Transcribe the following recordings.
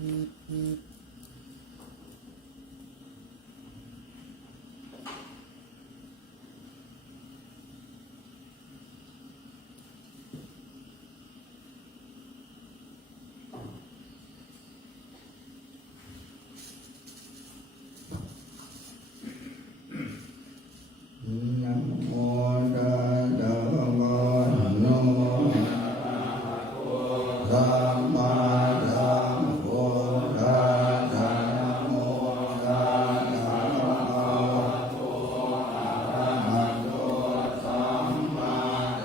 นะโมตัสสะภะคะวะโตสัมมาสัมพุทธัสสะนะโมตัสสะภะคะวะโตอะระหะโตสัมมา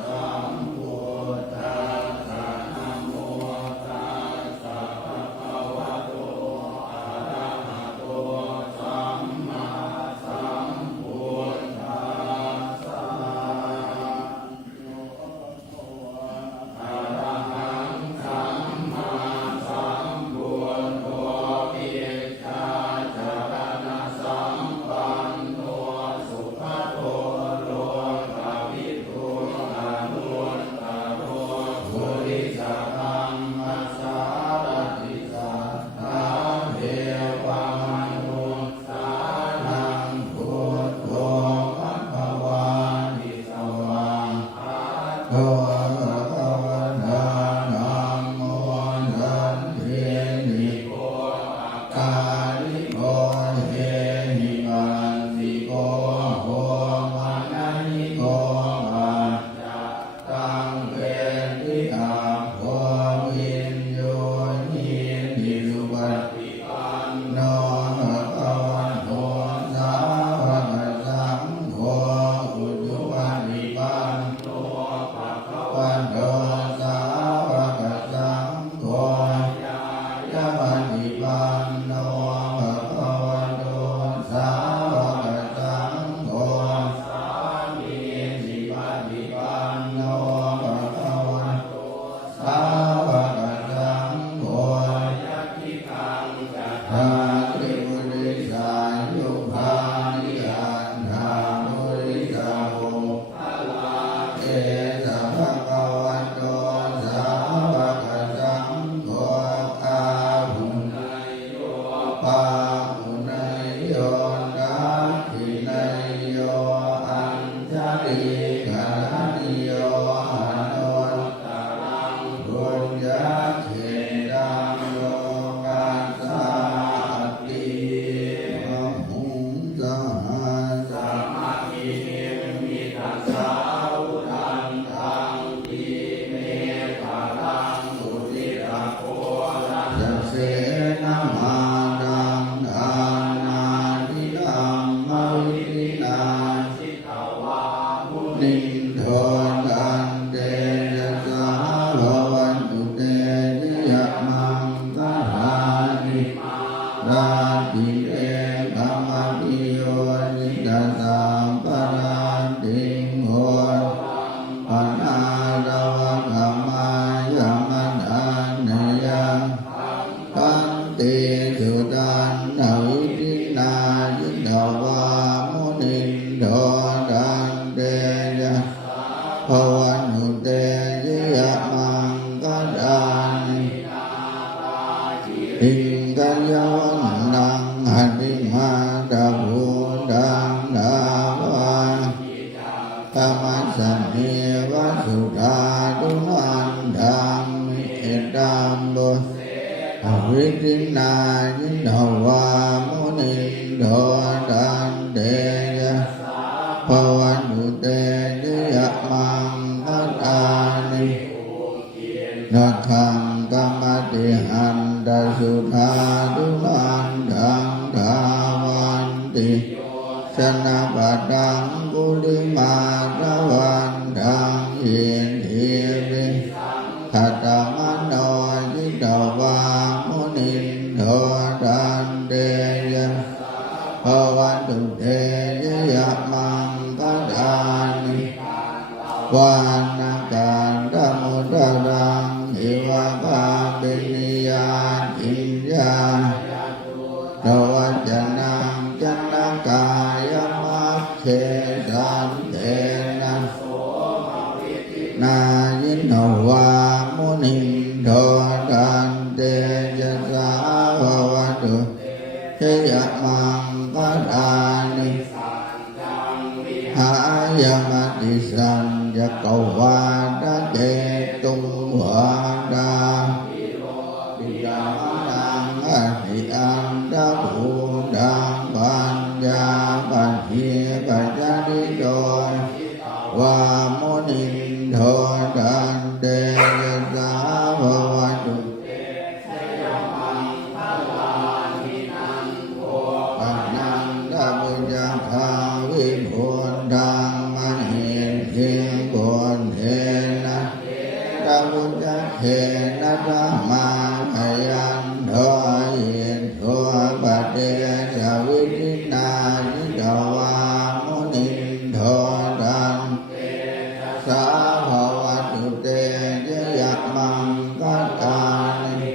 สัมพุทธัสสะนะโมตัสสะภะคะวะโตอะระหะโตสัมมาสัมพุทธัสสะอะระหังสัมมาสัมพุทโธปิชาจารณสัมปันโนสุขโตโลกวิทูอนุตตโรปุริสธรรมสารติสัทธาเทวมนุสสานังพุทโธภควานิสวาโตภควตาธัมโมสันเทนิโกอาการิโกเทหิวันติโกโหมานะนิโกปัญจตังเวทิตาโพวินโยนินิสุปฏิปันโนภะคะวะโตสาวกสังโฆอุจุปฏิปันโนภะคะวะโตสาวกสังโฆญาญาปฏิปันโนภะคะวะโตสาวกสังโฆสามีจิปฏิปันโนภะคะวะโตสาวกสังโฆยัคขิกังจัตตาริปุริสายุภานิอันธาปุริสาโภภลาเตสะภะคะวะโตสาวกสังโฆอาหุนัยโยปาหุนัยโยนาทินัยโยอัญชลีกานิโยอนุตตรังบุญญาเขตังโลกัสสาติมะหุงสหัสสะมะคินิมิตัสสาวุทันตังติเมตตังสุติระโคลัสเสนะมาดังทานาทิธัมมวิรินาชิตวามุนินโทตันเตยะสาภวันตุเตนิยมังกะรานิมาราติเตธรรมติโยนิตตังปะราติงโหปะนาตวะขมายมัตอันนยังปันติสุตันนวิตินายิตวามุนินโทตันเตยะภวันตุเตยิยมังกะดานิอิงกัญญวันนังหันติมาตะภูตังดาวาธรรมสสเมวะสุธาตุนันธัมมิเอตัมโบอวิตินายินวามุนินโทตันเตยะภวันตุเตยิยมังกะดานินัทธังกัมมติหันตสุธาตุนันธังทาวันติสนะปัตตังกุลิมาตวันทังอินทิริขัตตมโนยิตวามุนินโทตันเตยะภวันตุเตยะมังกะดานิวานาการธมุตรังอิวะกาปินิยาอินยาตวัจนังจันนกายมัคเขสันเตนะนายินวามุนินโทตันเตยะสา หายมติสัญญกวาดเจตุวาดาปิยังนังอธิอันดาภูดังปัญญาปัญญปัจจนิโตวามุนิโทดันเตยะสาวะตุปัญญังดาบุญญาภาวิบูรณ์ดังมันเห็นเพียงบนเห็นนะดาบุญญาเห็นนะธรรมาพยันโทเห็นทัวปเดชวิธินานิจวามุนิโทดังสาภวตุเตยยะมังกัจจานิ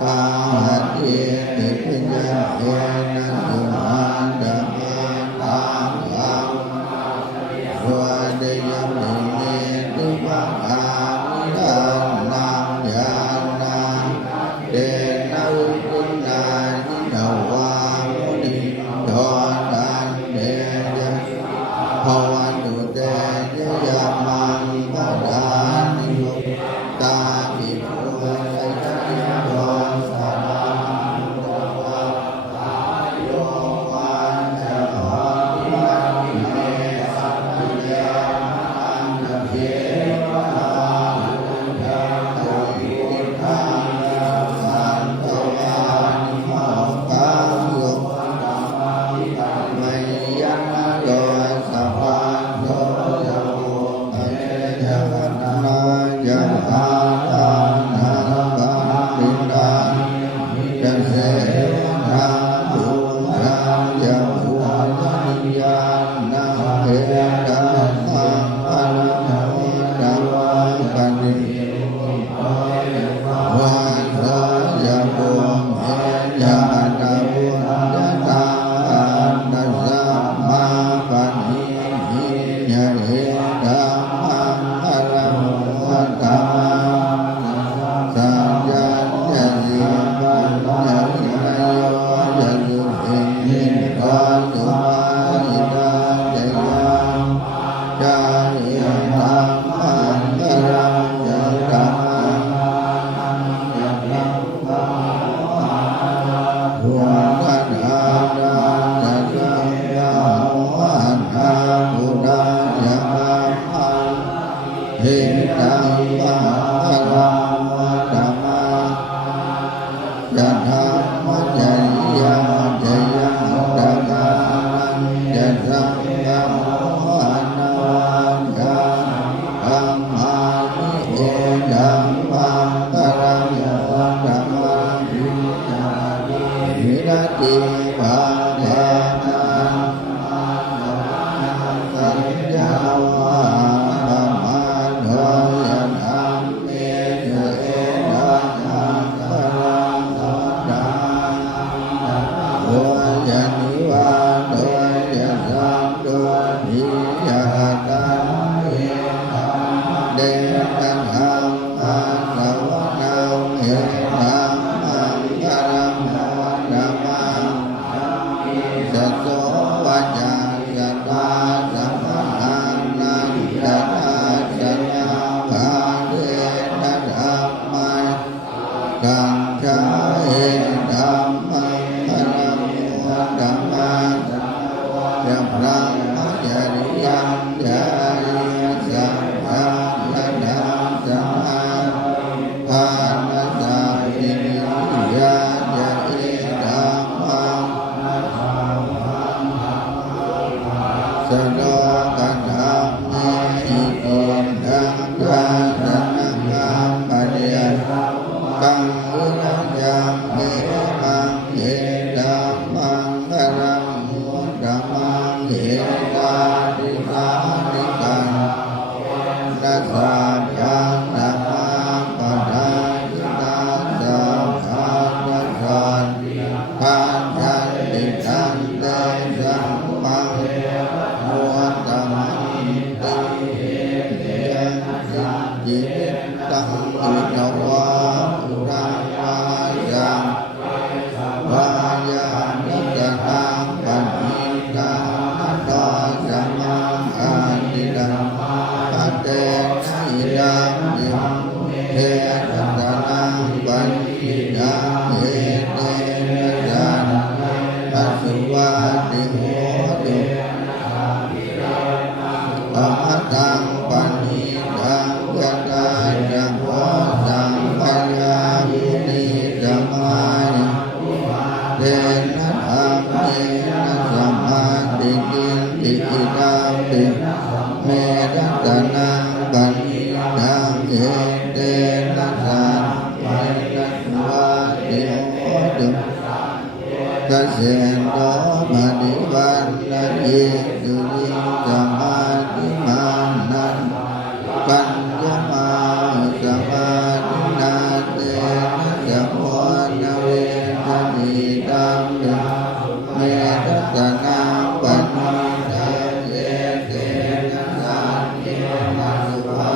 กาหัตถิติปิญญาเยนะสุมาดามาตังอังสวะเดยะมิเนตุปังอามิดานังญาณังเดนะวิปุณนานินาวามุนิโทดันเดยะภวตุเตยยะมังกัจจานิตาภิภูเตยะโยสัมมาโยวันจะภาวิมังเมสัพพเยอันตะเยวะนาอุทธาตุอิทังสันตวานิโมกาโยมัยยันโยสัพพันโตจะโมเอเจวันนาจะภาลังนาบังปิดังจะเสนาภูรังจะภูนิยานาเอตังสังปะระโมตังปันติวันโสยะภูเมยะตาบุญญาตังอันตสัมมาปันติยะเอตังอังปะระโมตังสัจจัญญะสิปัญญะวินโยจะสุขินิโกสุมาหิตาเจยังจาริยังอันตรังจะตังทุวัฏฐานาจะสังยาวัฏฐาปุราจะมาพังเหิตังปังพลังวัฏมาจะธรรมจะยังจะยังจะมาจะสังยาวัฏนาจะอัมมานิเอจังปังพลังวัฏมาวิรติปังเทนะสัญญาวาธัมมาโนยันอัมเมเจเอตังอังคารังสัตตังโดยนิวาโดยสังโดนิยตังเอตังเดตังหังอาสวะนังเอตังอังคารังธัมมังสัตโตวัจจะสัตตาสัมมานันตัสสะสัญญาภาเวนะธัมมังกังชาเอธัมมังพลังธัมมังจะพระมัจจริยังจาริยสัมมาลันธัมสัมมาภานัสสะอินิยาจะเอธัมมังสโนกัณหังเมหิโกนังกาสนังกามปะเดียตังอุรังยังเมมังเยตัมมังคารังมุตตมังเยตาติสานิกังนัสสะยังธัมมังปะทายินาสัมภานัสสันปัญญาติตังเตสัมมังมุตตมังติเตจิตตังอินวาปุรังวายัง วายานิจตังปัญญิตังนัตตสัมมา ติเมรัตนังปันทังเอเตนะสานเมรัตวาติโหตุกเสโนมณิวันนะเยตุยิสมาธิมานันปัญญมาสมาธินาเตนะสัมโพนะเวทนิตังเมรัตนังปันทังเอเตนะสานเมนะสุภา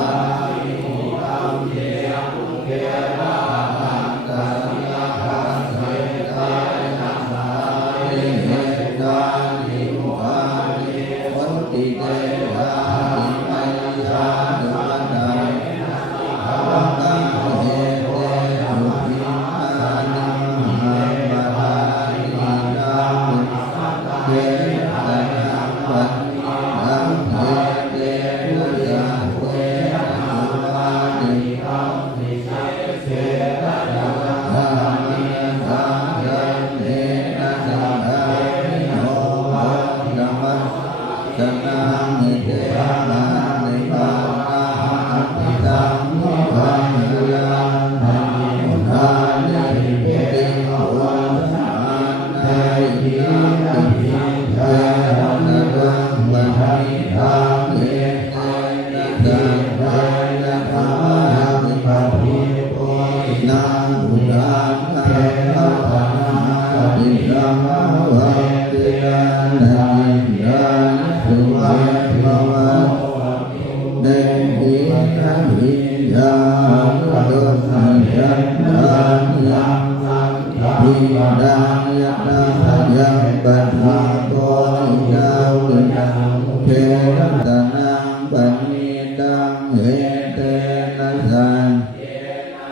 นิตังเยปุเกนะหันตัญญาภัสเสตายะสานิเหตานิมุขานิวัตติเตหะนิมัยยานุปัฏฐาภวตังเหเตหุปินานิมหาปะทานิตังเทตนังปันทังเอเตนะสาเวนะสุวานิตังนิเสเสนะนะธรรมะทายันเทนะสังฆานิโนภะธัมมะสนังนิเตนะนิพพานะนิตังนิพพานังนะมุทานิปิติโหนะนายินะปิเทนะนะปัญทังเอเตนะสังฆะนะธรรมะนิพพานิโกนะมุทานะภะนะติสัมมาวัตตินะนะยินะสุวัยภวะเดหินะวิญาณตุสัญญานังวิดายะตายังปัฏฐาโกอิยาวินังเทระตนังปันนิตังเหเตนะสัน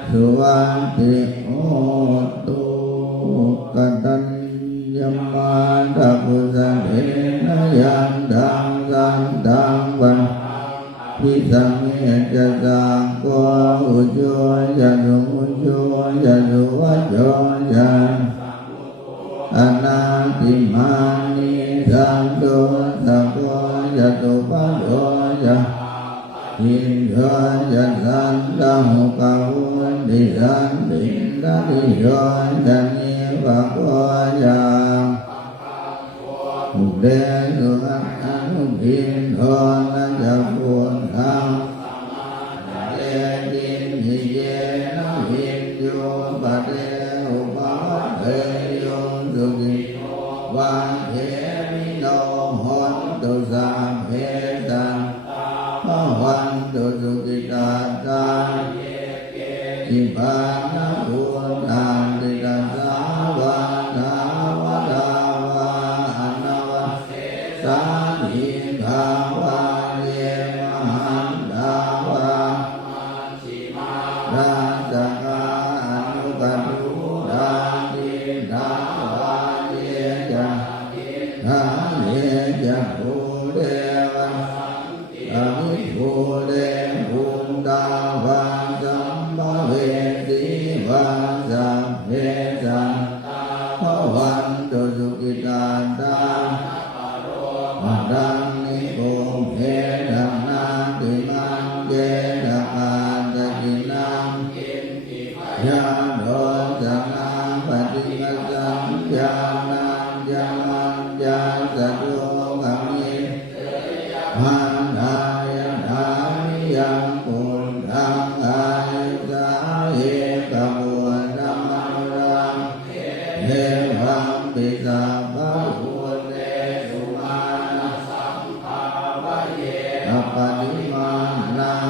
สุวันติโหตุกตัญญัมมาตะปุสันเถนะยันตังสันตังวันพิสังเมจะสังโฆอุจโยจะสุอุจโยจะสุวัจโยจะอนาติมานิสันโตสัพโพจะตุปัสโสจะอินโยจะสันตังหุกะหุติสันตินะติโยจะนิภะโกจะอุเดสุขังอนุทินโทนะจะปุณธังเตตินิเยนะหินโยปะเตอุปะเทโยสุขิวันเทมิโนหนตุสัมเพตังภวันตุสุขิตาตาจิปานะปุณธังติตัสสาวะนาวะดาวะอนาวะสานิภาวะเยมหันดาวะราชกาอนุกัตถุดานิดาวะเยจะหาเยจะภูเดวะอมิภูเดภูดาวะสัมภเวสีวะสัมเพสังภวันตุสุขิตาตาดังนิโกเพดังนาติมังเจนะปาตะกินังยาโดสังฆังปฏิกัสสังญาณังยามันยาสัตโตกัมมิมันดายะธามิยังปุณธังอายุสาเหกะมุนัมมังรังเทวังปิสาภะอุเตสุมานะอปะติมานัง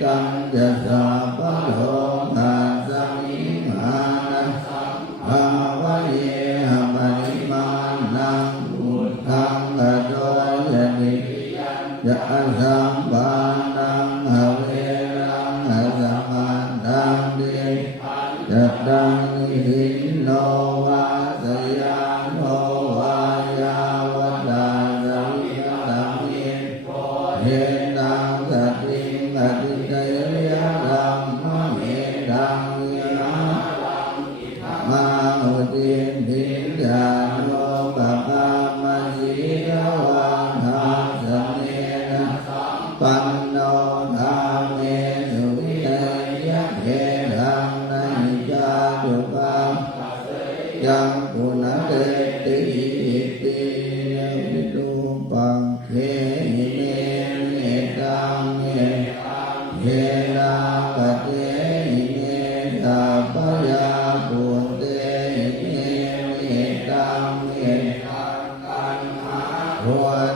ตัญญะสาปะโลกาสมิมานะภาวะเยหะปะติมานังพุทธังกะโตยะติยะสัมปานังหะเวรังหะสัมมานังเดจัตตังนิหินโนวาสยานโนวายาวตาสวิตังเยเฮตังสัตติงอติเตยะธัมมะเมตังยะมาอุติทิญญาโนปะปะมะยิวังหัสเน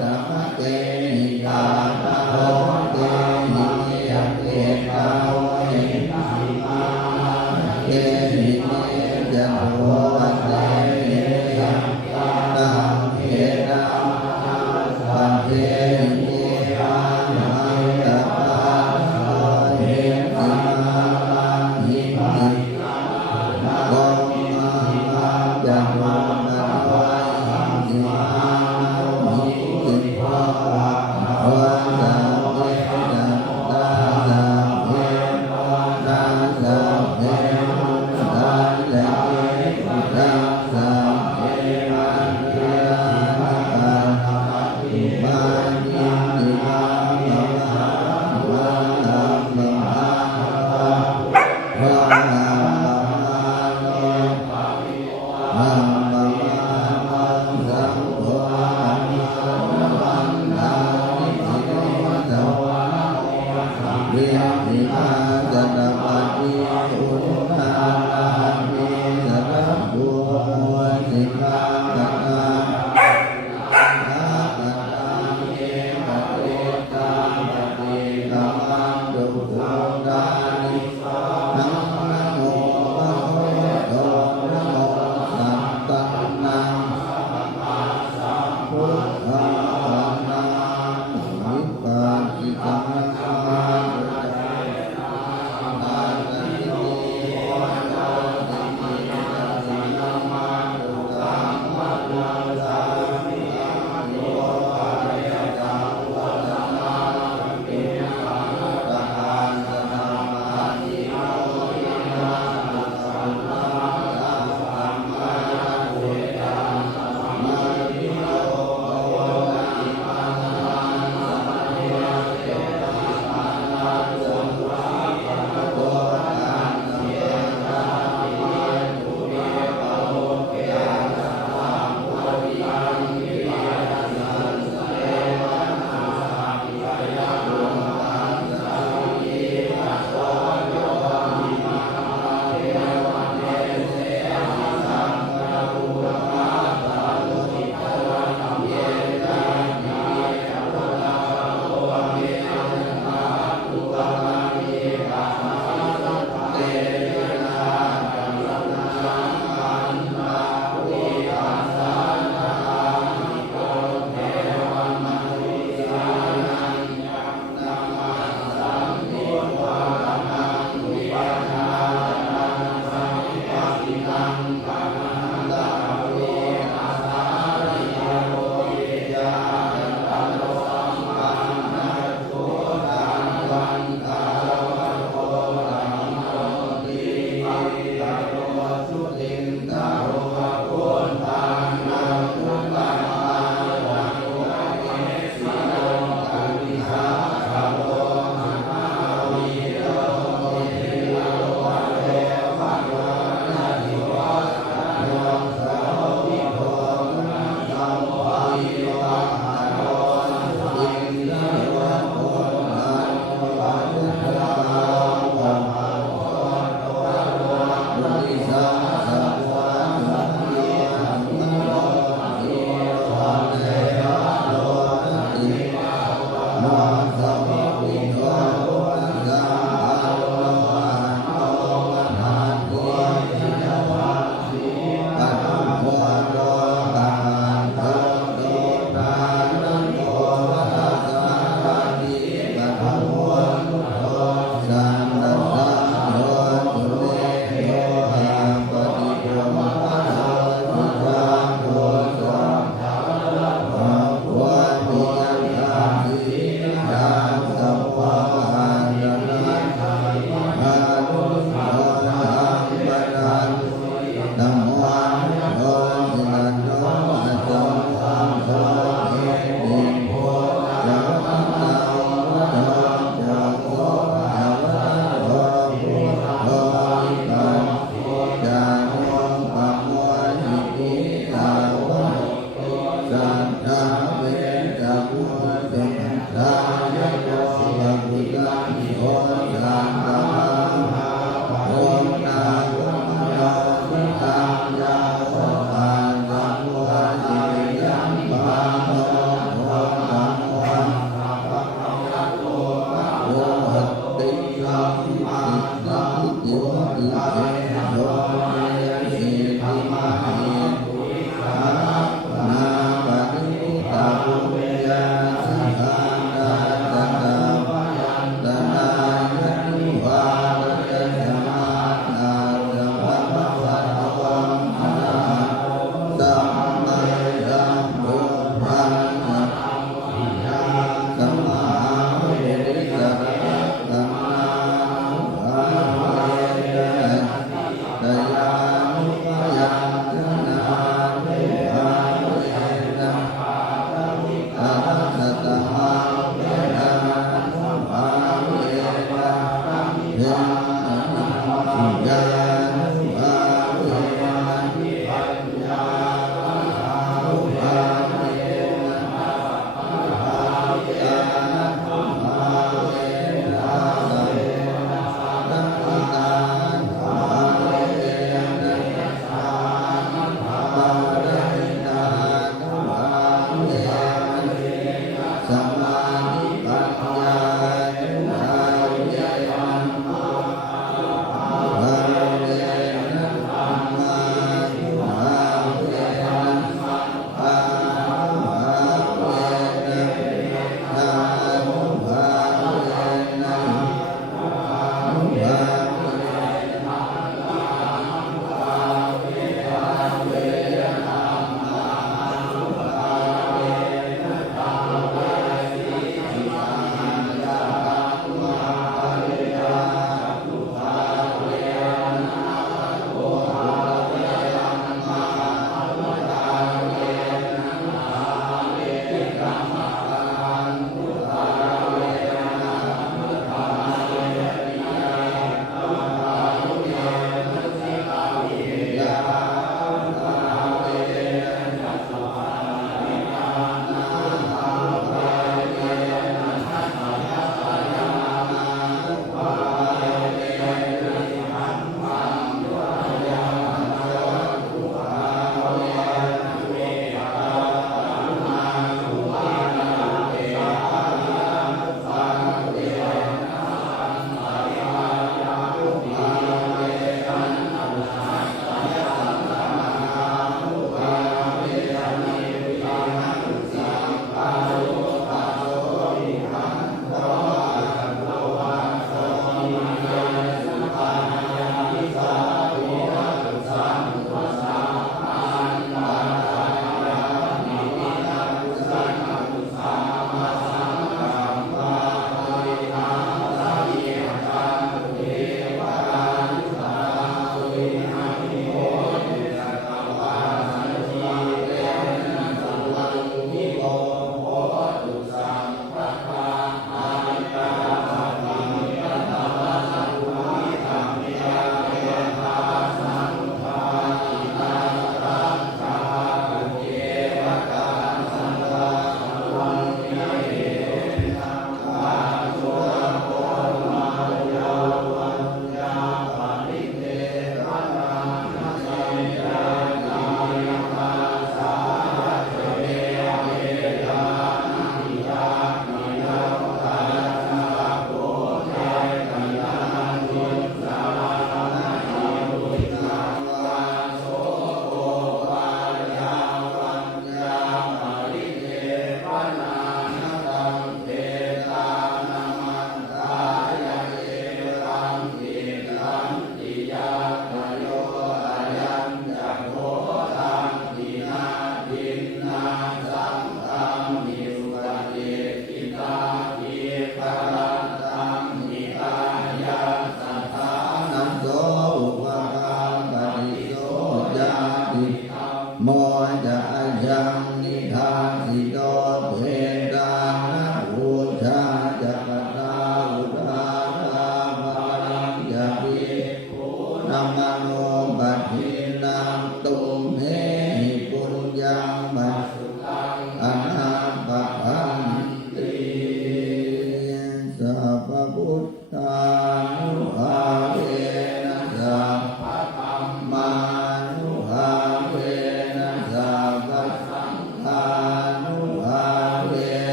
ธรรมเตหิยาโหเตหิยัมเตกาวเหิมาเตหิเนจันโทเตหิยัมตังเทนะปันเตหิปานังตะปาเหิมาหิมิโกมาจันโทนะวะหิมาหิติภาวะสังเวนัสตาสังเวนัสสังเวนัสสังเวนัสสังเวนัสติมานิติมาภะมะภะโลมังสังโฆมังนานิสิโนโตเวียมิมาจันตปันติอุณานามิสัพพุสิมาคันนาคันนาเอปะเตตาปะเตตามังดุโขดานินังนะโมภะคะวะโตนะโมสัมปันนังพุทธังภะนังวิปัสสิตังนามุตตะอานันติโยโตติมิตัสสะนามาตุตังมัตตังสามิโยปะเยตังวัฏนาปิมังตะหาสนามานิโยยินาสัมมาสัมมาเวทังมานิโยภว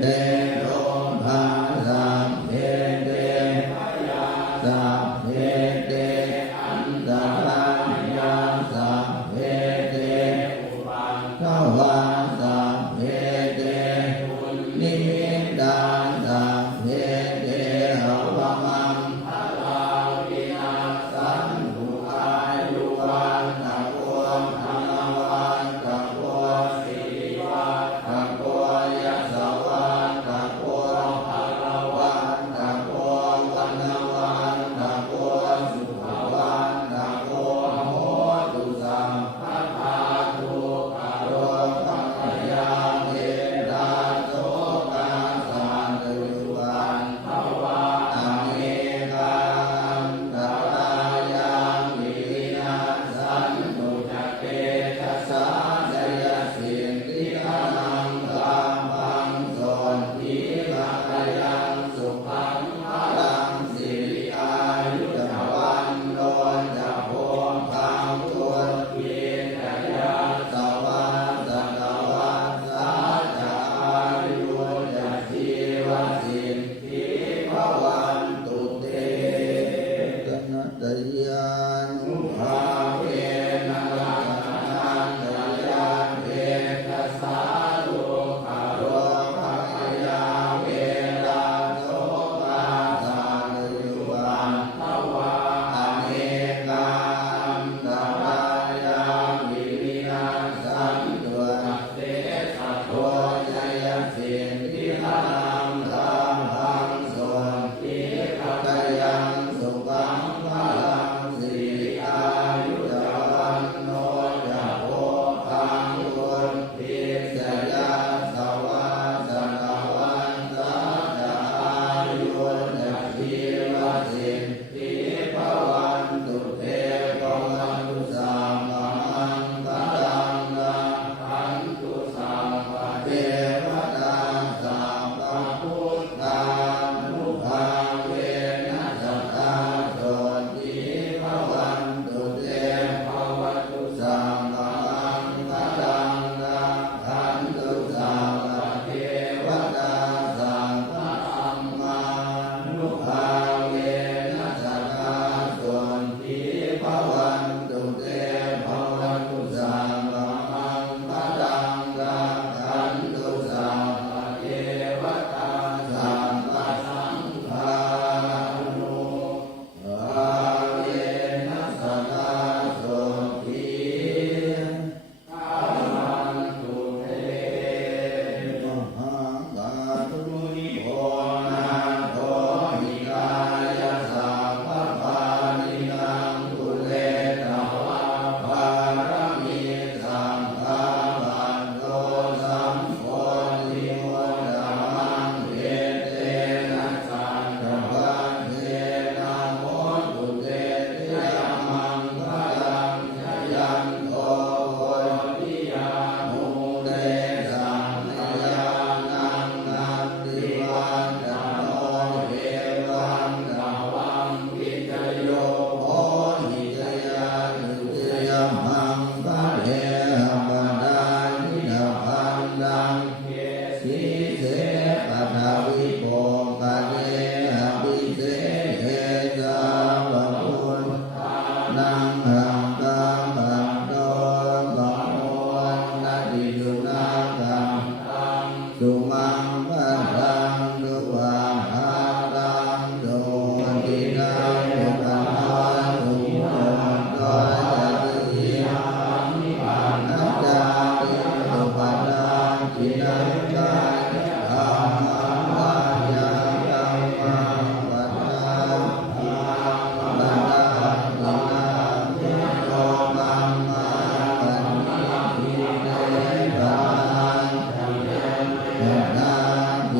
เตโลภะสัพเพเตสัพเพเตอันตรัญญาสัพเพเตอุปัฏฐวาสัพเพเตนิมิตตาสัพเพเตหวมังพลาวินาสันตุอายุวันนะโกธรรมวันตะโกสิริวัตตะโกยัสสวันตะโกภะละวันตะโกวันนะวันตะโกสุขวันตะโกโหตุสัพพะทาตุกะโรภะคะยาเมตาโสกาสันตุวันภวะอเนกาอันตรายามิวินาสันตุจักเกทัสสะจยสิทธิฆนังสัมปังโสติภะคะยังสุขังพลังสิริอายุจวันโนจะโพธังตุวิทยาสวัสสะกวัสสะจะอายุจะชีวสิทธิภวันตุเตกนัตยานุภาเวนะลักขณังตยานเวทัสสะโลกะโลภะคะยาเวราโสกาสานุวันภวะอเนกาอันตรายามิวินาสันตุจักเตสัทโธจยสิทธิฆนังสัมปังโสติภะคะยังสุขังพลังสิริอายุจวันโนจะโพธังตุวิทยาสวัสสะกวันสะจะอายุจะชีวสิทธิภวันตุเตภวันตุสัมมังคลังนะขันตุสัมปะเทวตาสัพพะพุทธานุภาเวนะสัทธาโสติภวันตุเตภวตุสัมมังคลังนะขันตุสัมปะเทวตาสัพพะธัมมานุภาเวนะสัทธาโสติภวันตุเตภวตุสัมมังคลังนะขันตุสัมปะเทวตาสัพพะสังฆานุภาเวนะสัทธาโสติภวันตุเตมหังกาตุนิโพนาโทมิกายสัพพะปานินังกุเลตวะภารมิสังฆามันโตสัมโพธิโมธัมมังเอเตนะสันตวัฏเทนะโมตุเตติยมังคลังชยันโตโพธิยามุเตสังขยานังนันติวันตโนเอวังตวังวิจโยโหหิจยานุเตยมังคะเทปดานิดาพันดังสีเสปทาวิโภคเตหะปิเสเทสาวะพุทธานังหังกัมปันโตสัมโมนะติสุนากัมตังสุมังปัสสังตุวาหารังโตตินังอุปัฏฐานุโมโตจะติหังนิพพานัจจาติอุปัฏฐาจินังกายธัมมังวายาธัมมังวัฏฏาบันดาลินาทิโตธัมมังปณิทิเตปะนัง ยะนาทิ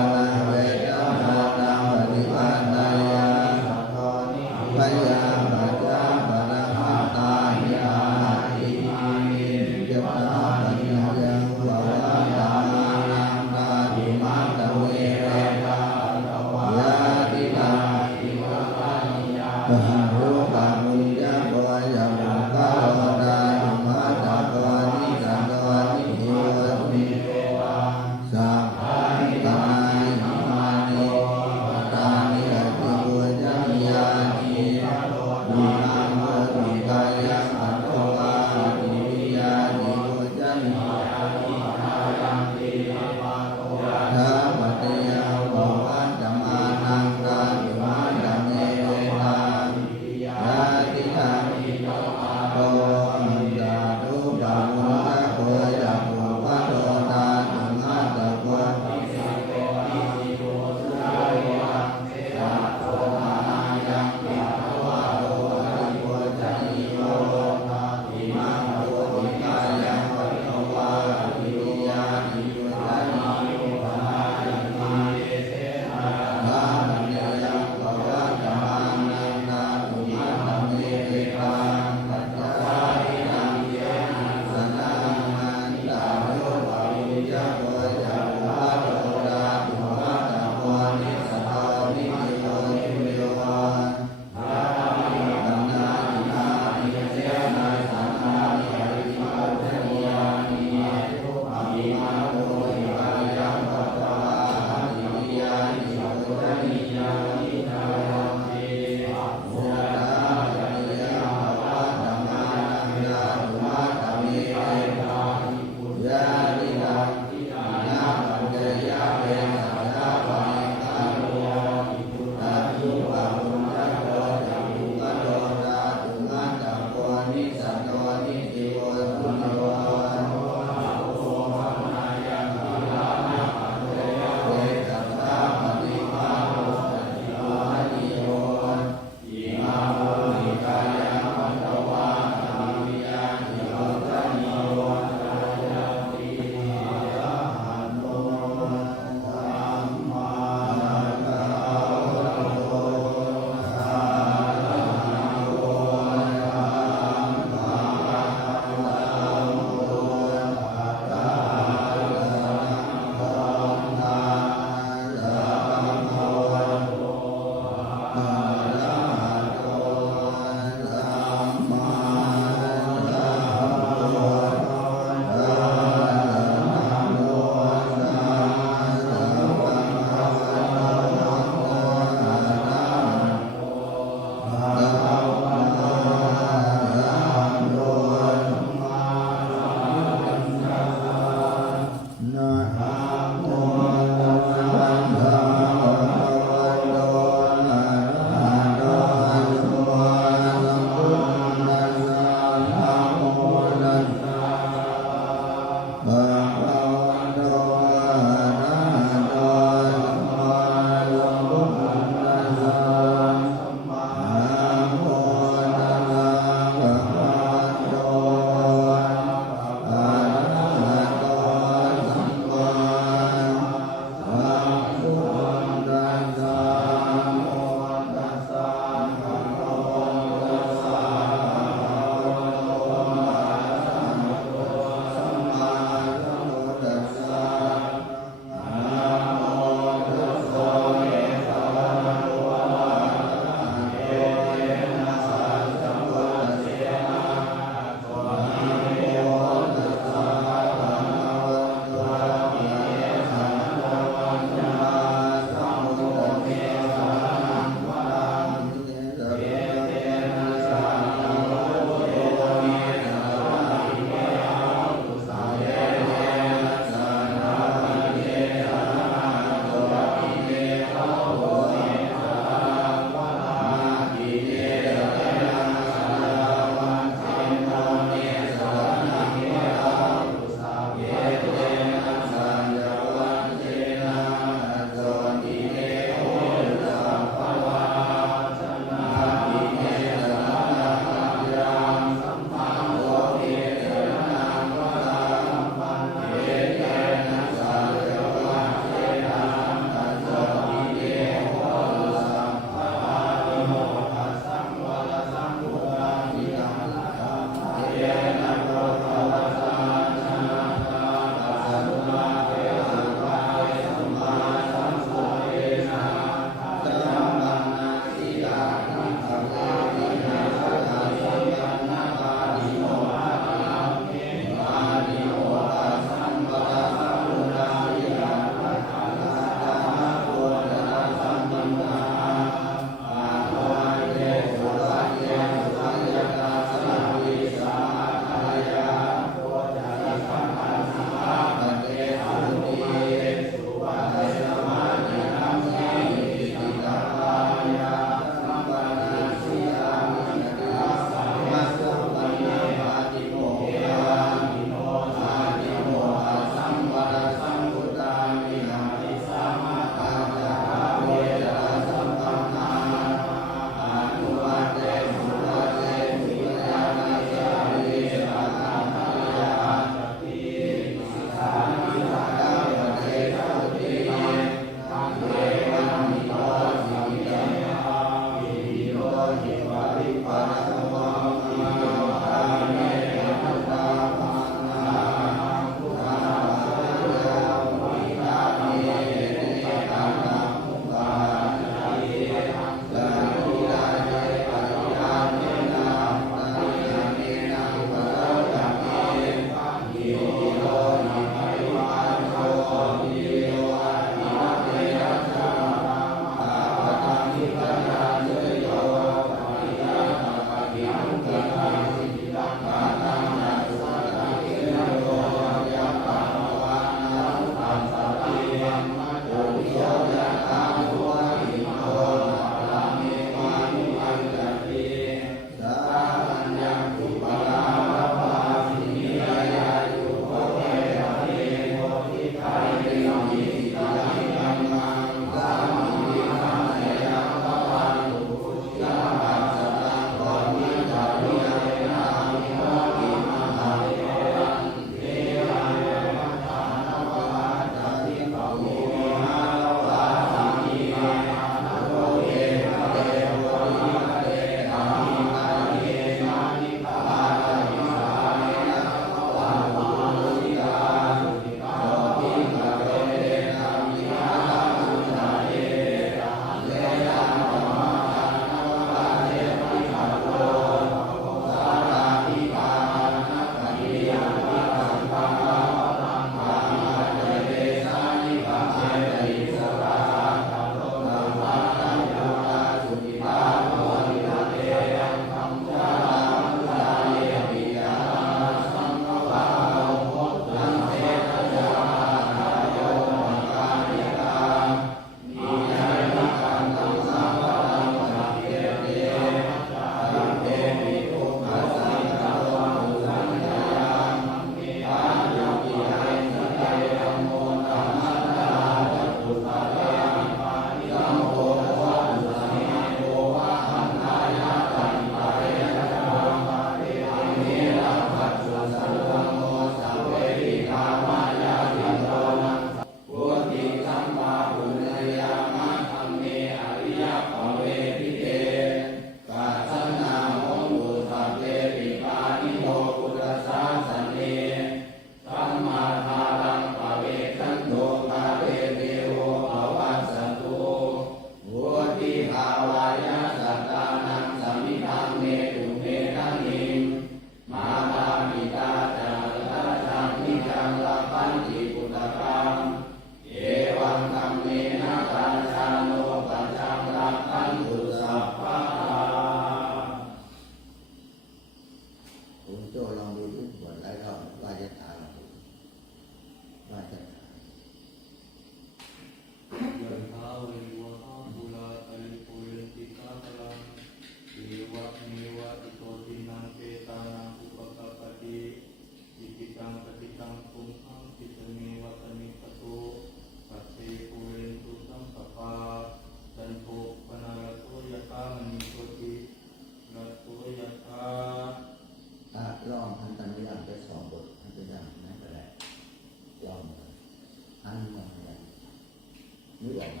นึกออกไหม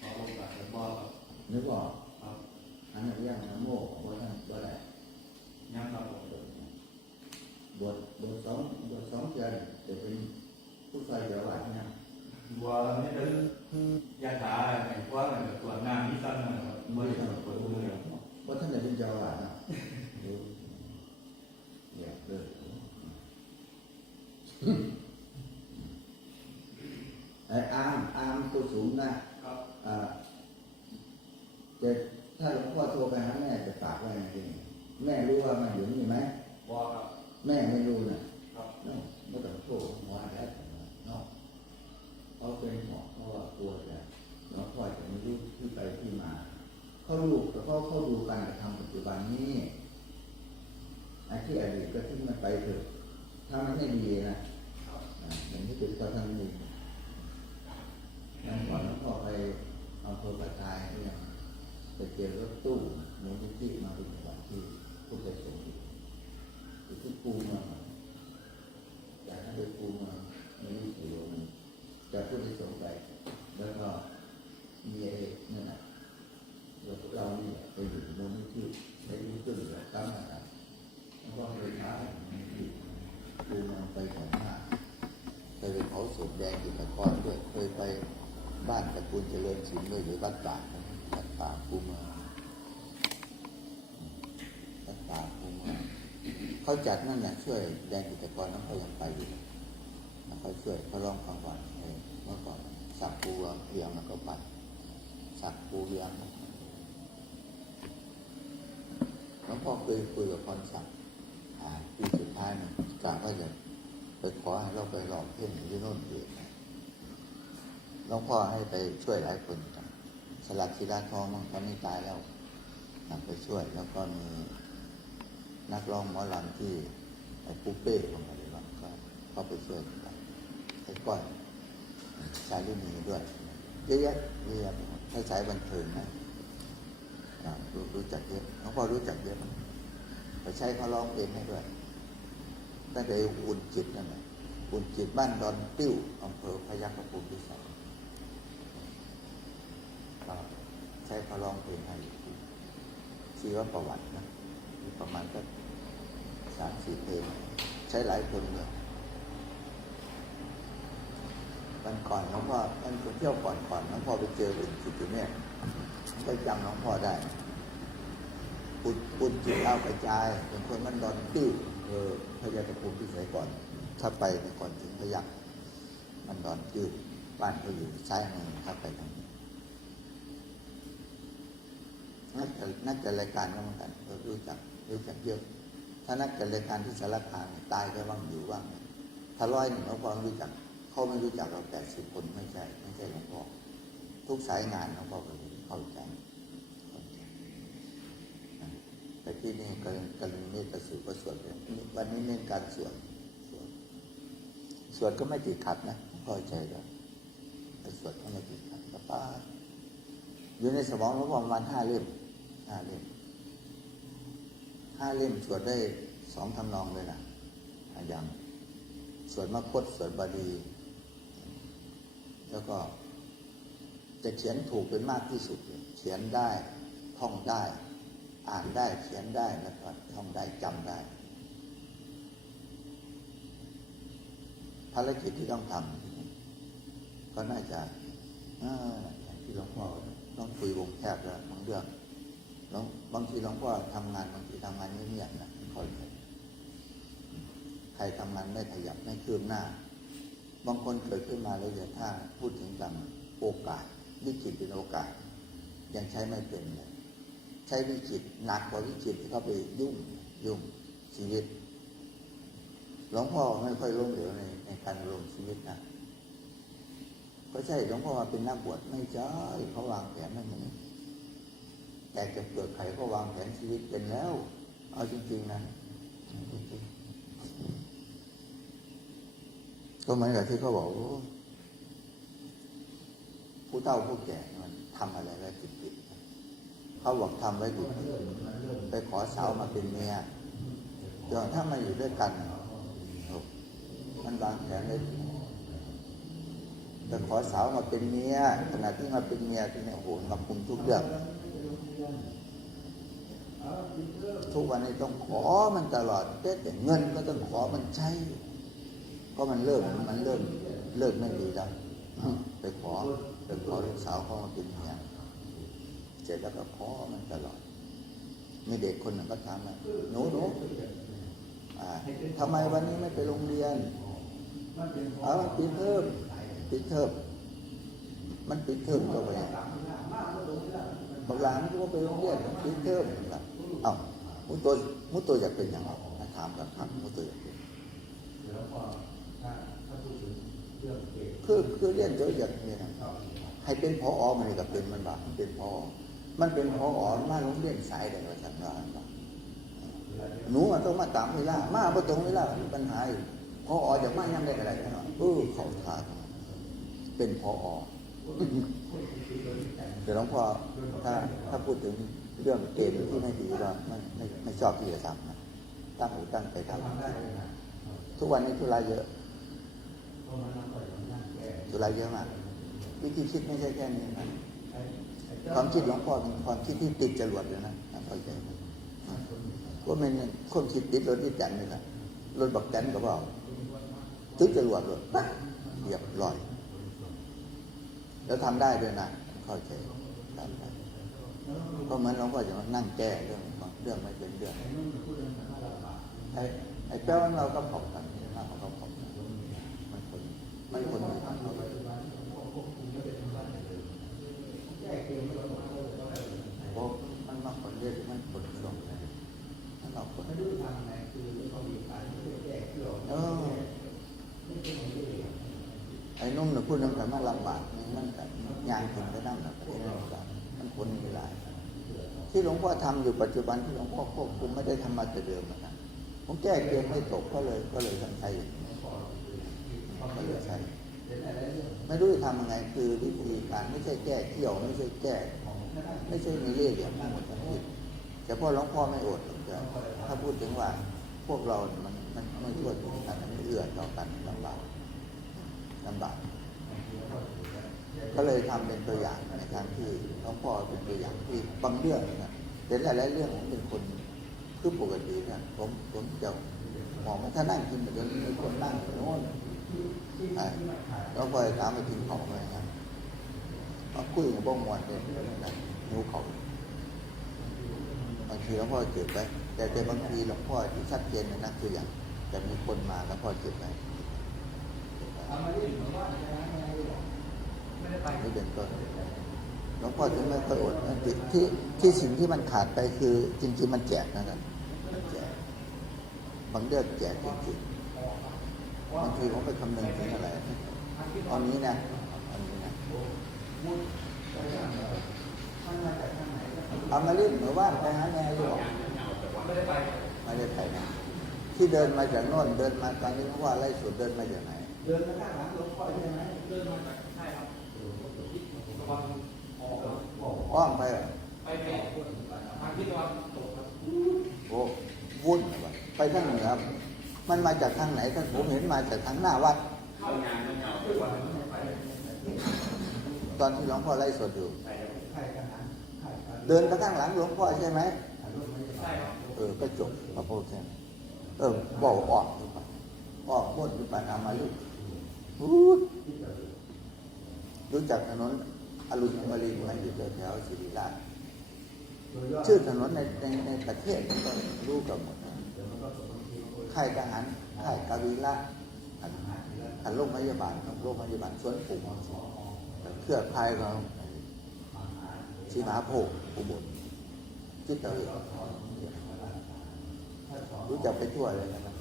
ขอโอกาสจะบอกครับ นึกออก ครับ อันนั้นเรียกนะโม่ว่าท่านว่าอะไร ยังครับผม บทสองเดือนจะเป็นผู้ใส่เดี๋ยวว่าเนี่ย บัวนี่เป็นยาถาแห่งว่ามันส่วนงานที่สั้นนะครับไม่ได้ทำเปิดมือเลย ว่าท่านจะเป็นเจ้าว่านะอยากเลยไอ้อามตัวสูงนะครับ จะถ้าหลวงพ่อโทรไปหาแม่จะฝากไว้ไงทีแม่รู้ว่ามันอยู่นี่ไหม บัวครับ แม่ไม่รู้นะครับ เนาะไม่ต้องโทรหมอแล้วเนาะเขาเป็นหมอเพราะว่ากลัวจะหลวงพ่อจะไม่รู้ที่ไปที่มาเขารู้แต่เขาดูการกระทำปัจจุบันนี้ไอ้ที่อดีตก็ทิ้งมันไปเถอะถ้ามันไม่ดีนะอย่างที่เป็นเขาทำดีนั่นก่อนหลวงพ่อไปเอาโทรศัพท์ตายก็ยังไปเจอรถตู้มูลนิธิมาเป็นจังหวัดที่ผู้ใจสงฆ์อยู่ที่ปูมาอยากให้ไปปูมาไม่รู้กี่โลมันจะผู้ใจสงฆ์ไปแล้วก็มีเอนั่นแหละเราเนี่ยไปอยู่มูลนิธิไปอยู่จุดเหลือตั้งนะครับแล้วก็ไปท้ายปูมาไปของหน้าเคยไปเผาศพแดงอยู่แต่ก่อนด้วยเคยไปบ้านตระกูลเจริญศิลป์ด้วยหรือบ้านป่าปูมาบ้านป่าปูมาเขาจัดนั่นแหละช่วยแดงกิจกรน้องเขายังไปอยู่เขาช่วยเขาร้องความหวานเมื่อก่อนสักปูเอียงแล้วก็ไปสักปูเอียงหลวงพ่อเคยคุยกับคนสักปีสุดท้ายนะกล่าวว่าจะไปขอให้เราไปร้องเพลงที่โน่นเองหลวงพ่อให้ไปช่วยหลายคนสลักศิลาทองมันตอนนี้ตายแล้วไปช่วยแล้วก็มีนักร้องหมอลำที่ไอ้ปูเป้ของอะไรบ้างก็เข้าไปช่วยกันไอ้ก้อยชายรุ่นนี้ด้วยเยอะแยะถ้าสายบันเทิงนะรู้จักเยอะหลวงพ่อรู้จักเยอะไปใช้เขาร้องเพลงให้ด้วยตั้งแต่อุ่นจิตนั่นแหละอุ่นจิตบ้านดอนติ้วอำเภอพยัคฆภูมิพิสัยใช้เขาร้องเพลงให้ชีวประวัตินะประมาณก็3-4 เพลงใช้หลายคนเลยวันก่อนหลวงพ่อท่านเที่ยวก่อนหลวงพ่อไปเจออุ่นจิตอยู่เนี่ยก็จำหลวงพ่อได้อุ่นจิตเอากระจายเป็นคนมันดอนติ้วพยัคฆภูมิพิสัยก่อนถ้าไปในก่อนถึงพยัคฆมันดอนติ้วบ้านเขาอยู่ซ้ายมือถ้าไปทางนักจัดรายการก็เหมือนกันรู้จักเยอะถ้านักจัดรายการที่สารคามตายไปบ้างอยู่บ้างถ้า100หลวงพ่อรู้จักเขาไม่รู้จักเรา80 คนไม่ใช่หลวงพ่อทุกสายงานหลวงพ่อก็เข้าใจแต่ที่นี่กันนี่จะสื่อว่าสวดวันนี้เน้นการสวดก็ไม่ติดขัดนะเข้าใจด้วยสวดก็ไม่ติดขัดก็ป้าอยู่ในสมองหลวงพ่อประมาณ5 เล่มสวดได้2 ทำนองเลยนะอย่างสวดมคธสวดบาลีแล้วก็จะเขียนถูกเป็นมากที่สุดเขียนได้ท่องได้อ่านได้เขียนได้แล้วก็ท่องได้จำได้ภารกิจที่ต้องทำก็น่าจะอย่างที่หลวงพ่อต้องคุยวงแคบแล้วบางเรื่องบางทีหลวงพ่อทำงานบางทีทำงานเงียบๆนะค่อยใครทำงานไม่ขยับไม่คืบหน้าบางคนเกิดขึ้นมาแล้วอย่าถ้าพูดถึงกันโอกาสวิกฤตเป็นโอกาสยังใช้ไม่เป็นเลยใช้วิกฤตหนักกว่าวิกฤตที่เข้าไปยุ่งชีวิตหลวงพ่อไม่ค่อยล้มเหลวในการลงชีวิตนะก็ใช่หลวงพ่อมาเป็นนักบวชไม่ใช่เขาวางแผนไม่เหมือนแต่จะเกิดใครก็วางแผนชีวิตเป็นแล้วเอาจริงๆนะก็เหมือนกับที่เขาบอกผู้เฒ่าผู้แก่มันทำอะไรไว้ผิดเขาบอกทำไว้ผิดไปขอสาวมาเป็นเมียจนถ้ามาอยู่ด้วยกันมันวางแผนได้ไป จะขอสาวมาเป็นเมียขณะที่มาเป็นเมียที่เนี่ยโอ้โหมาคุมทุกเรื่องทุกวันนี้ต้องขอมันตลอดแต่เงินก็ต้องขอมันใช้ก็มันเลิกไม่ดีแล้วไปขอลูกสาวเขามาเป็นเมียเสร็จแล้วก็ขอมันตลอดมีเด็กคนหนึ่งก็ถามว่าหนูทำไมวันนี้ไม่ไปโรงเรียนมันปิดเทอมมันปิดเทอมตัวไปบางหลานก็ไปโรงเรียนปิดเทอมเอ้ามุตัวอยากเป็นอย่างไรถามกันครับมุตัวอยากเป็นคือเรียนเยอะอย่างนี้นะให้เป็นผอมันนี่กับเป็นมันบ้าเป็นผอมันเป็นผอมาโรงเรียนสายใดว่าสันว่าหนูมันต้องมาตามเวลามาพอตรงเวลามีปัญหาผอจะมายังได้อะไรกันเนาะเขาทาเป็นผอเดี๋ยวหลวงพ่อถ้าพูดถึงเรื่องเกณฑ์ที่ไม่ดีก็ไม่ชอบที่จะทำนะตั้งหูตั้งใจทำทุกวันนี้ธุระเยอะมากวิธีคิดไม่ใช่แค่นี้นะความคิดหลวงพ่อเป็นความคิดที่ติดจรวดเลยนะเข้าใจไหมว่ามันคนคิดติดรถที่จันเลยนะรถบักจันก็บอกติดจรวดเลยเหยียบลอยแล้วทำได้ด้วยนะเข้าใจทำได้เพราะเหมือนหลวงพ่อจะมานั่งแก้เรื่องไม่เป็นเรื่องไอ้แป้วเราก็ผอมกันเราก็ผอมมันคนโอ้มันมาคนเรียกมันคนส่งเลยมันเราคนไอ้นุ่มเนี่ยพูดน้ำกันมาลำบากมันแต่ยางถึงได้นั่งแบบนี้มันคนมีหลายที่หลวงพ่อทำอยู่ปัจจุบันที่หลวงพ่อควบคุมไม่ได้ทำมาแต่เดิมนะผมแก้เกมไม่ตกก็เลยทำใช้อย่างนี้ก็เลยใช้ไม่รู้จะทำยังไงคือวิธีการไม่ใช่แก้เกี่ยวไม่ใช่แก้ไม่ใช่มีเรื่องอย่างนั้นหมดทั้งผิดแต่พ่อหลวงพ่อไม่อดถ้าพูดถึงว่าพวกเรามันไม่ช่วยกันมันเอื้อต่อกันลำบากก็เลยทำเป็นตัวอย่างในการที่หลวงพ่อเป็นตัวอย่างที่บางเรื่องนะแต่หลายๆเรื่องผมเป็นคนคือปกตินะผมจะมองว่าถ้านั่งกินเหมือนมีคนนั่งโน่นแล้วพอตามไปกินของอะไรครับมาคุยกับบ้องมวนเนี่ยนิ้วเขาบางทีหลวงพ่อเก็บไว้แต่บางทีหลวงพ่อที่ชัดเจนในนั้นคืออย่างจะมีคนมาแล้วพ่อเก็บไว้ไม่เป็นต้นหลวงพ่อถึงไม่ค่อยอดที่สิ่งที่มันขาดไปคือจริงๆมันแจกนะครับบางเรื่องแจกจริงๆบางทีผมไปคำนึงถึงอะไรเอานี้นะเอามาเล่นหรือว่าไปหาแม่หรือเปล่าไม่ได้ไปนะที่เดินมาจากโน่นเดินมาตอนนี้เพราะว่าไล่สุดเดินมาจากไหนเดินมาข้างหลังหลวงพ่อใช่ไหมเดินมาจากใช่ครับอ้อมไปเหรอไปทางที่ตะวันตกครับโอ้วุ่นเลยไปทางเหนือมันมาจากทางไหนท่านผมเห็นมาจากทางหน้าวัดตอนที่หลวงพ่อไล่สดอยู่เดินไปข้างหลังหลวงพ่อใช่ไหมก็จบพระโพธิ์ใช่ไหมบอกออกขึ้นไปออกพ้นขึ้นไปนามาลุรู้จักถนนอรุณอมรินทร์มันอยู่แถวศิริราชชื่อถนนในประเทศก็รู้กันหมดค่ายทหารค่ายกาวีระโรงพยาบาลสวนปุ๋มเครือข่ายของชีมหาโพธิ์อุบลจิตตะวีรู้จักไปทั่วเลยนะครับ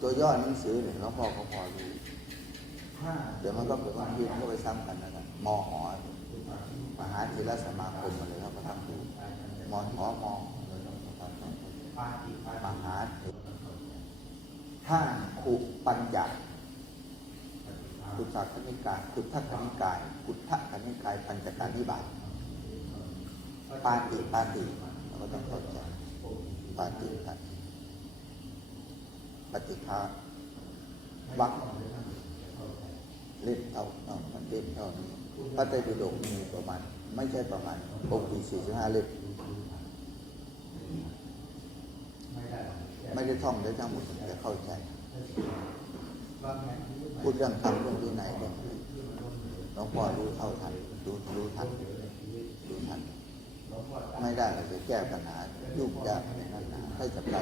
ตัวย่อหนังสือเนี่ยหลวงพ่อเขาพอรู้เดี๋ยวมันก็เป็นบางทีมันก็ไปซ้ำกันนะครับมหมหาธีรสมาคมอะไรครับประทับดูมหมหาห้าขุปัญญาพุทธคณิกายพุทธคณิกายปัญจการนิบาตปาติเราก็ต้องเข้าใจปาติปฏิฆาวัค เล่มเท่ามันเล่มเท่านี้พระไตรปิฎกมีประมาณไม่ใช่ประมาณองค์ที่45 เล่มไม่ได้ท่องได้ทั้งหมดแต่เข้าใจพูดเรื่องธรรมเรื่องที่ไหนเนี่ยหลวงพ่อรู้เท่าทันรู้ทันไม่ได้เราจะแก้ปัญหายุ่งยากในนั้นนะให้จะไป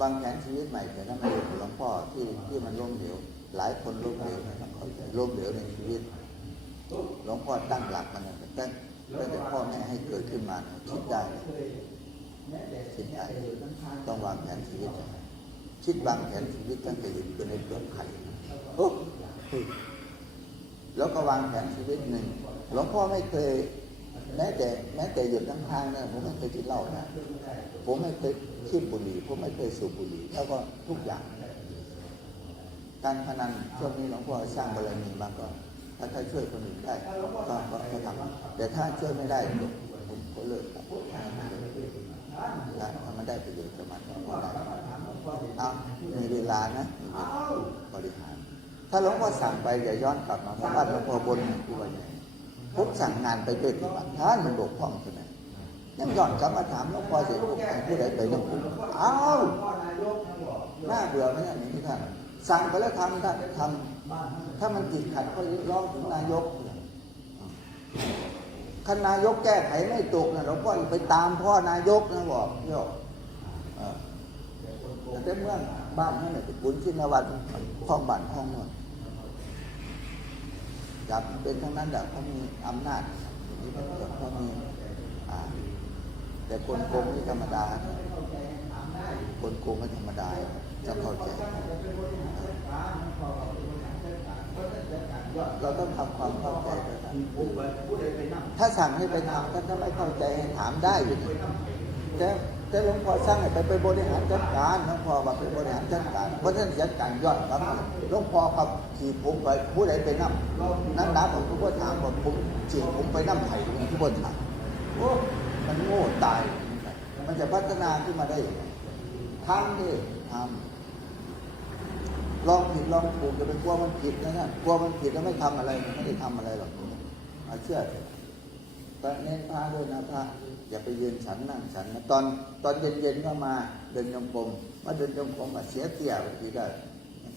วางแผนชีวิตใหม่แต่ถ้าไม่ได้หลวงพ่อที่มันล้มเหลวหลายคนล้มเหลวนะครับเข้าใจล้มเหลวในชีวิตหลวงพ่อตั้งหลักมันตั้งแต่พ่อแม่ให้เกิดขึ้นมาคิดได้ต้องวางแผนชีวิตคิดวางแผนชีวิตตั้งแต่อยู่ในเปลือกไข่แล้วก็วางแผนชีวิตหนึ่งหลวงพ่อไม่เคยแม้แต่หยุดทั้งทางเนี่ยผมไม่เคยกินเหล้านะผมไม่เคยคีบบุหรี่ผมไม่เคยสูบบุหรี่แล้วก็ทุกอย่างการพนันช่วงนี้หลวงพ่อสร้างบารมีมาก็ถ้าช่วยคนอื่นได้ก็ทำแต่ถ้าช่วยไม่ได้ผมก็เลิกถ้ามันได้ประโยชน์กับมันก็ได้เอามีเวลานะบริหารถ้าหลวงพ่อสั่งไปอย่าย้อนกลับมาเพราะว่าหลวงพ่อบนที่ว่าอย่างผมสั่งงานไปด้วยที่บ้านท่านมันบกพร่องใช่ไหมยังย้อนกลับมาถามหลวงพ่อเสียผู้ใดไปนั่งผมอ้าวน่าเบื่อไหมอย่างนี้ท่านสั่งไปแล้วทำท่านทำถ้ามันติดขัดก็ร้องถึงนายกคันนายกแก้ไขไม่ตกนะหลวงพ่อไปตามพ่อนายกนะบอกโยกแต่เมื่อบ้านนั่นเนี่ยบุญชินวัตรห้องบ้านห้องนอนจับเป็นทั้งนั้นแบบเขามีอำนาจเขามีแต่คนโกงนี่ธรรมดาคนโกงไม่ธรรมดาจะเข้าใจเราต้องทำความเข้าใจกันถ้าสั่งให้ไปทำถ้าไม่เข้าใจให้ถามได้อยู่แต่หลวงพ่อสั่งให้ไปบริหารจัดการหลวงพ่อว่าไปบริหารจัดการเพราะฉะนั้นจัดการยอดครับหลวงพ่อครับขี่ผมไปผู้ใดไปนั่งด่าผมทุกคนถามว่าผมจีบผมไปนั่งไถ่ทุกคนถามโอ้มันโง่ตายมันจะพัฒนาขึ้นมาได้ทำดิทำลองผิดลองถูกจะไปกลัวมันผิดนะท่านกลัวมันผิดแล้วไม่ทำอะไรมันไม่ได้ทำอะไรหรอกเชื่อตอนเน้นพระด้วยนะพระอย่าไปยืนฉันนั่งฉันนะตอนเย็นก็มาเดินยมกลมมาเดินยมกลมมาเสียเตี้ยบางทีได้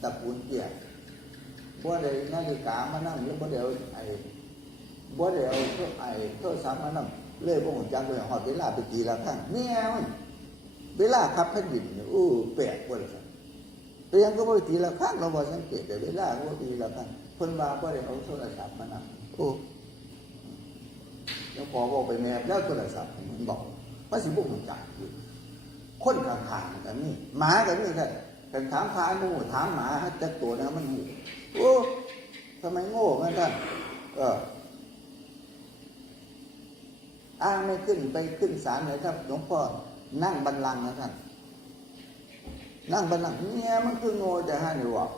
ตะปูนเตี้ยบัวเดียวนาฬิกามานั่งหรือบัวเดียวโทรศัพท์มานั่งเลื่อยพวกหุ่นจังเลยหอดเวลาไปตีละครั้งเนี่ยเวลาขับแผ่นดินแปลกกว่าเลยแต่ยังก็ไม่ตีละครั้งเราบอกสังเกตแต่เวลาก็ตีละครั้งคนมาบัวเดียวเอาโทรศัพท์มานั่งแล้วพอบอกไปแม่แล้วโทรศัพท์มันบอกว่าสิบุกมันจับอยู่คนข้างๆกันนี่หมากันนี่ท่านกันถามพาหนูถามหมาจะตัวนะมันหูทำไมโง่งั้นท่านอ้างไม่ขึ้นไปขึ้นศาลเลยครับหลวงพ่อนั่งบัลลังก์นะท่านนั่งบัลลังก์เนี่ยมันคือโง่จะให้หนูบอก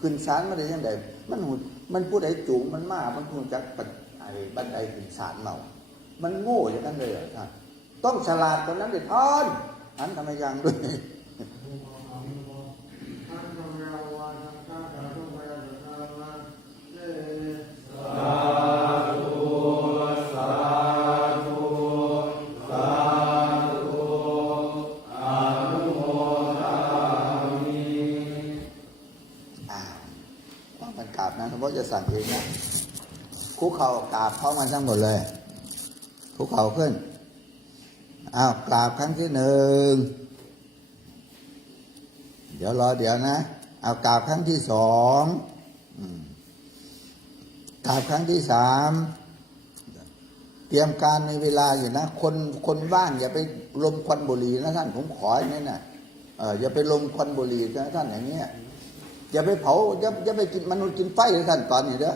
ขึ้นศาลมาได้ยังไงมันพูดไอ้จุ๋มมันมามันคงจะบันไดขึ้นศาลเรามันโง่อย่างนั้นเลยท่านต้องฉลาดตอนนั้นเลยท่านอันทำไมยังด้วยเพราะจะสั่งเองนะคุกเข่ากราบพร้อมกันทั้งหมดเลยคุกเข่าขึ้นกราบครั้งที่หนึ่งเดี๋ยวนะกราบครั้งที่สองกราบครั้งที่สามเตรียมการในเวลาอยู่นะคนบ้านอย่าไปลมควันบุหรี่นะท่านผมขออย่างนี้นะอย่าไปลมควันบุหรี่นะท่านอย่างเงี้ยอย่าไปเผาอย่าไปกินมนุษย์กินไฟเลยท่านตอนนี้เด้อ